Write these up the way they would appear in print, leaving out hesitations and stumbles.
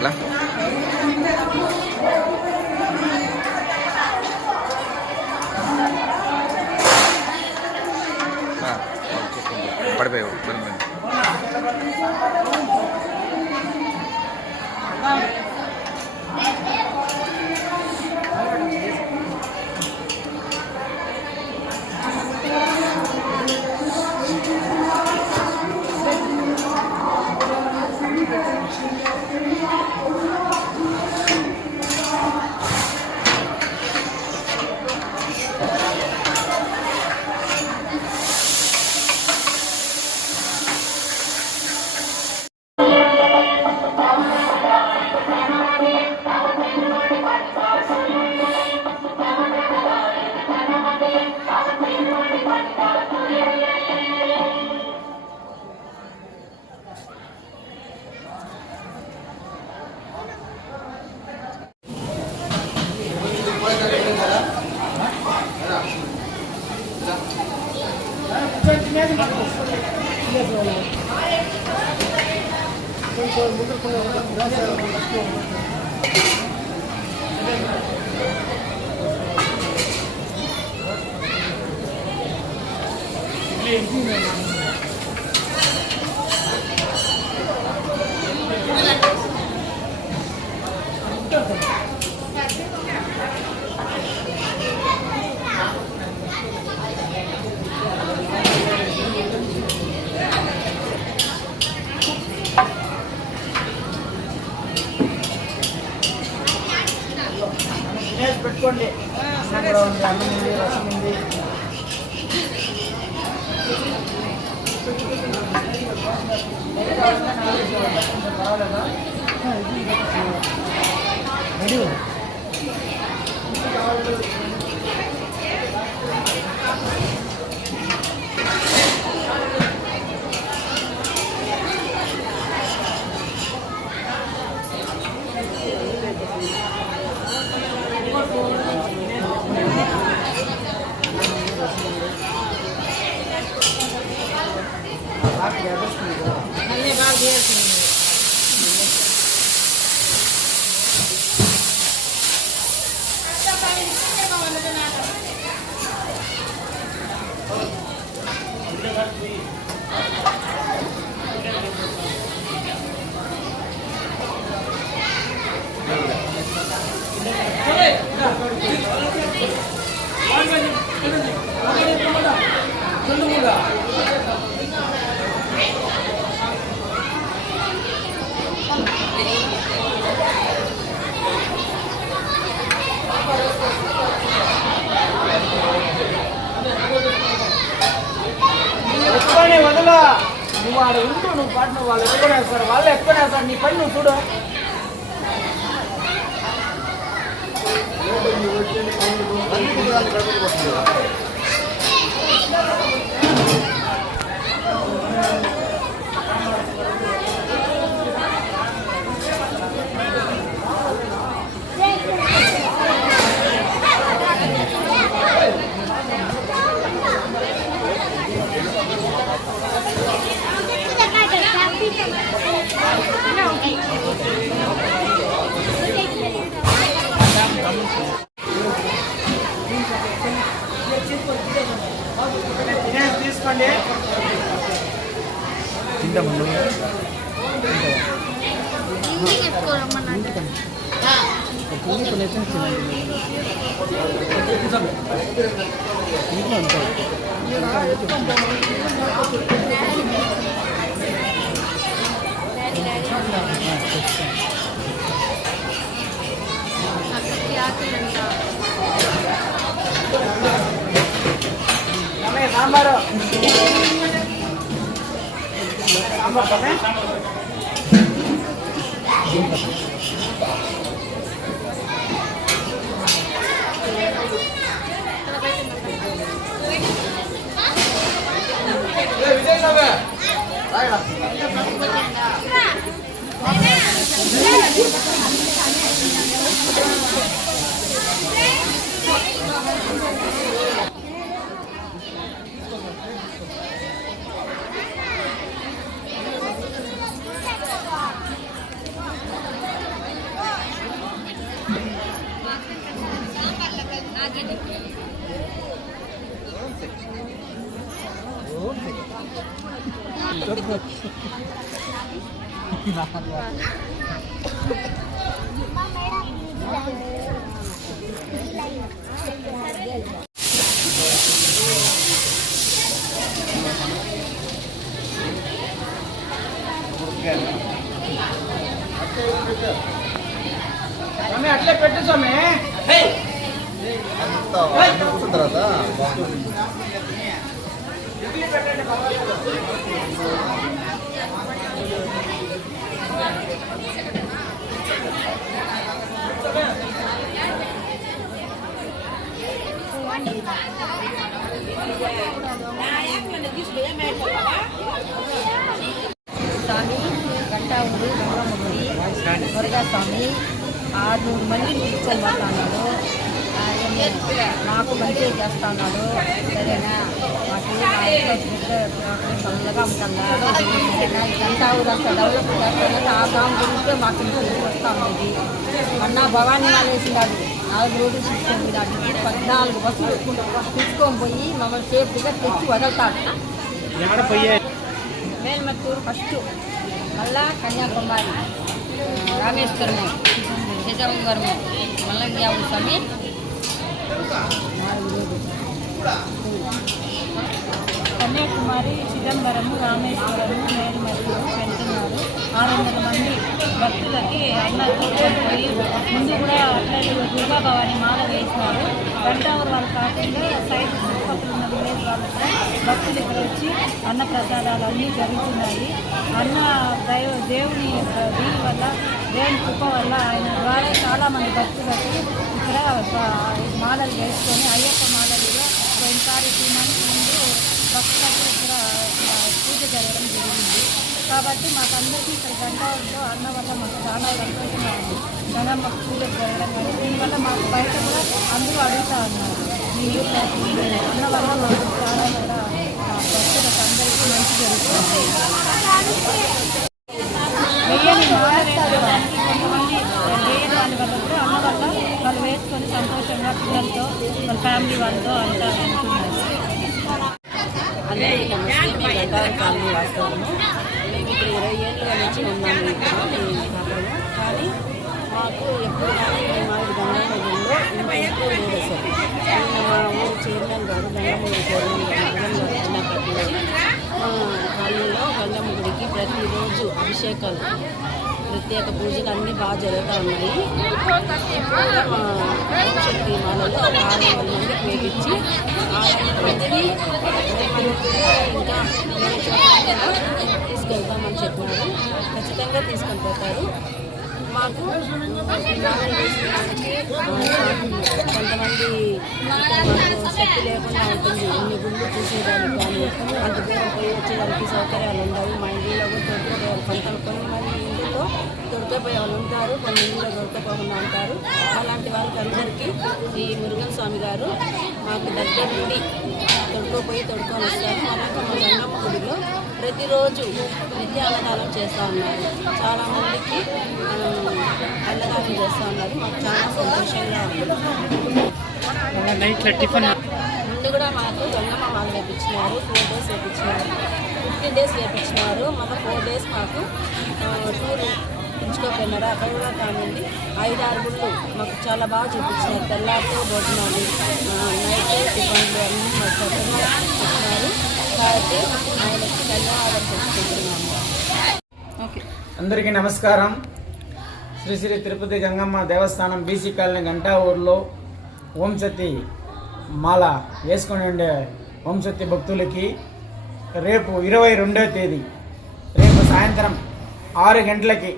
అట్లా పడిపోయావు పెట్టుకోండి. అన్నం కూడా ఉంది, అన్నం ఉంది, రసం ఉంది. వదలా నువ్వు ఆడ ఉంటూ నువ్వు పాటు వాళ్ళు ఎక్కువనేస్తారు, వాళ్ళు ఎక్కువనేస్తారు. నీ పని నువ్వు చూడు. తీసుకోండి. సాంబారు స్వామి అట్లే పెట్టు స్వామి. స్వామి గంటావుడు గంగమ్మగుడి మురుగా స్వామి 600 మంది తీసుకొని పోతున్నాడు. మాకు మంచిగా చేస్తున్నాడు. సరేనా, మాకు చల్లగా ఉంటుందా గంటావుడు అంత డెవలప్ చేస్తున్నది. ఆ గ్రామం గురించి మాకు ఇంటికి వస్తూ ఉండేది. మొన్న భవానీ వాళ్ళు వేసినాడు 4 రోజులు తీసుకొని దానికి 14 బస్సులు తీసుకొని పోయి మమ్మల్ని సేఫ్టీగా తెచ్చి వదులుతాడు. మేల్మత్తూరు ఫస్ట్, మళ్ళా కన్యాకుమారి, రామేశ్వరము, చిదంబరము, మల్లంగ్యావు స్వామి 4 రోజులు. కన్యాకుమారి, చిదంబరము, రామేశ్వరము, మేల్మత్తూరు వెళ్తున్నారు. 600 మంది భక్తులకి అన్నతో పోయి ముందు కూడా అట్లనే దుర్గా భవాని మాల వేసినారు. గంటావూరు వాళ్ళు కాకుండా సైడ్ చుట్టుపక్కల ఉన్న విలేజ్ వాళ్ళు కూడా భక్తులు ఇక్కడ వచ్చి అన్న ప్రసాదాలు అన్నీ జరుగుతున్నాయి. అన్న దేవుని దీని వల్ల, దేవుని కృప వల్ల ఆయన ద్వారా చాలామంది భక్తులకి ఇక్కడ మాలలు వేసుకొని అయ్యప్ప మాలలుగా పోయినసారి 2 months ముందు భక్తులకు ఇక్కడ పూజ జరగడం జరిగింది. కాబట్టి మాకందరికీ ఇక్కడ గంటావూరులో అన్న వల్ల మాకు చాలా సంతోషంగా ఉంది. గంగమ్మ పూజ జరగడం కానీ దీనివల్ల మాకు బయట కూడా అందరూ అడుగుతూ ఉన్నారు, మీ ఊళ్ళో అన్న వల్ల మాకు చాలా వల్ల భక్తులకు అందరికీ మంచి జరుగుతుంది. వెయ్యని మాట్లాడతారు కొంతమంది వేయని వాళ్ళ వల్ల కూడా అన్న వల్ల వాళ్ళు వేసుకొని సంతోషంగా పిల్లలతో వాళ్ళ ఫ్యామిలీ వాళ్ళతో అంతా వెళ్తున్నారు. అందరికీ నమస్తే. మేము గంటావూరు కాలనీ వాస్తవము. మేము ఇక్కడ 20 ఏళ్ళుగా నుంచి ఉన్నాము ఇక్కడ కానీ మాకు ఎప్పుడు కానీ మాది గంగమ్మగుడిలో ఇంట్లో లేదు అసలు. మా ఊరు చైర్మన్ గారు గంగమ్మగుడి చైర్మన్ గారు వచ్చినప్పటి నుంచి కాలనీలో గంగమ్మగుడికి ప్రతిరోజు అభిషేకాలు, ప్రత్యేక పూజలు అన్నీ బాగా జరుగుతూ ఉన్నాయి. మా శక్తి మాలలో 600 మందికి వేపించి 600 మందిని ఇంకా తీసుకెళ్తామని చెప్పినారు. ఖచ్చితంగా తీసుకొని పోతారు. మాకు మామూలు వేసిన దానికి కొంతమంది మాకు శక్తి లేకుండా ఉంటుంది. ఇన్ని గుళ్ళు చూసేదానికి కానీ అంత దూరం పోయి వచ్చేదానికి సౌకర్యాలు ఉండవు. మా ఇంట్లో కూడా దొరికిపోయే కొన్ని మంది ఇంట్లో దొరికిపోయే వాళ్ళు ఉంటారు, కొన్ని ఇంట్లో దొరకపోకుండా ఉంటారు. అలాంటి వాళ్ళకి అందరికీ ఈ మురుగన్ స్వామి గారు మాకు దగ్గర నుండి తొడుకొని వస్తారు. అలాగే మా గంగమ్మ గుడిలో ప్రతిరోజు నిత్య అన్నదానం చేస్తూ ఉన్నారు. చాలామందికి అన్నదానం చేస్తూ ఉన్నారు. మాకు చాలా సంతోషంగా ఉంది. ముందు కూడా మాకు గంగమ్మ వాళ్ళు వేయించినారు. 4 days వేయించినారు, 15 days వేయించినారు. మళ్ళీ 4 days మాకు టూర్ ఎంచుకోపోయినారు. అక్కడ కూడా కానివ్వండి 5-6 గుళ్ళు మాకు చాలా బాగా చూపించినారు. తెల్లారితో భోజనాలు, నైట్ టిఫన్లు అన్నీ మాకు చక్కగా ఇచ్చినారు. కాబట్టి ఆయనకి ధన్యవాదాలు తెలుసుకుంటున్నాము. ఓకే, అందరికీ నమస్కారం. శ్రీ శ్రీ తిరుపతి గంగమ్మ దేవస్థానం బీసీ కాలనీ గంటావూరులో ఓంశక్తి మాల వేసుకొని ఉండే ఓంశక్తి భక్తులకి రేపు 22వ తేదీ రేపు సాయంత్రం 6 గంటలకి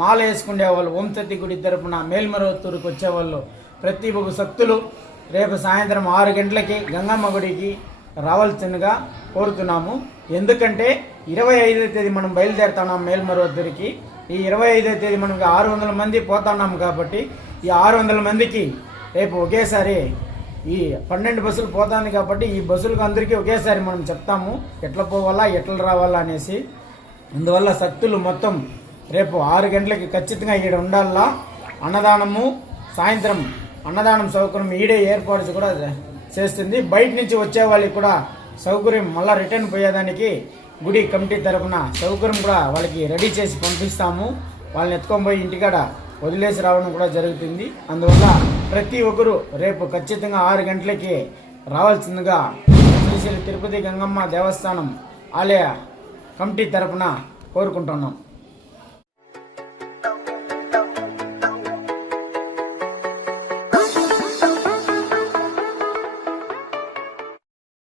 మాల వేసుకునే వాళ్ళు ఓంశక్తి గుడి తరపున మేల్మరువత్తూరుకు వచ్చేవాళ్ళు ప్రతి ఒక్క శక్తులు రేపు సాయంత్రం 6 గంటలకి గంగమ్మ గుడికి రావాల్సిందిగా కోరుతున్నాము. ఎందుకంటే 25వ తేదీ మనం బయలుదేరుతున్నాం మేల్మరువత్తూరుకి. ఈ 25వ తేదీ మనం 600 మంది పోతున్నాము కాబట్టి ఈ 600 మందికి రేపు ఒకేసారి ఈ 12 బస్సులు పోతుంది కాబట్టి ఈ బస్సులకు అందరికీ ఒకేసారి మనం చెప్తాము ఎట్లా పోవాలా ఎట్లా రావాలా అనేసి. అందువల్ల శక్తులు మొత్తం రేపు 6 గంటలకి ఖచ్చితంగా ఇక్కడ ఉండాలా. అన్నదానము సాయంత్రం అన్నదానం సౌకర్యం ఈడే ఏర్పాటు కూడా చేస్తుంది. బయట నుంచి వచ్చే వాళ్ళకి కూడా సౌకర్యం మళ్ళీ రిటర్న్ పోయేదానికి గుడి కమిటీ తరఫున సౌకర్యం కూడా వాళ్ళకి రెడీ చేసి పంపిస్తాము. వాళ్ళని ఎత్తుకొని పోయి ఇంటికాడ వదిలేసి రావడం కూడా జరుగుతుంది. అందువల్ల ప్రతి ఒక్కరూ రేపు ఖచ్చితంగా 6 గంటలకి రావాల్సిందిగా శ్రీ తిరుపతి గంగమ్మ దేవస్థానం ఆలయ కమిటీ తరఫున కోరుకుంటున్నాం.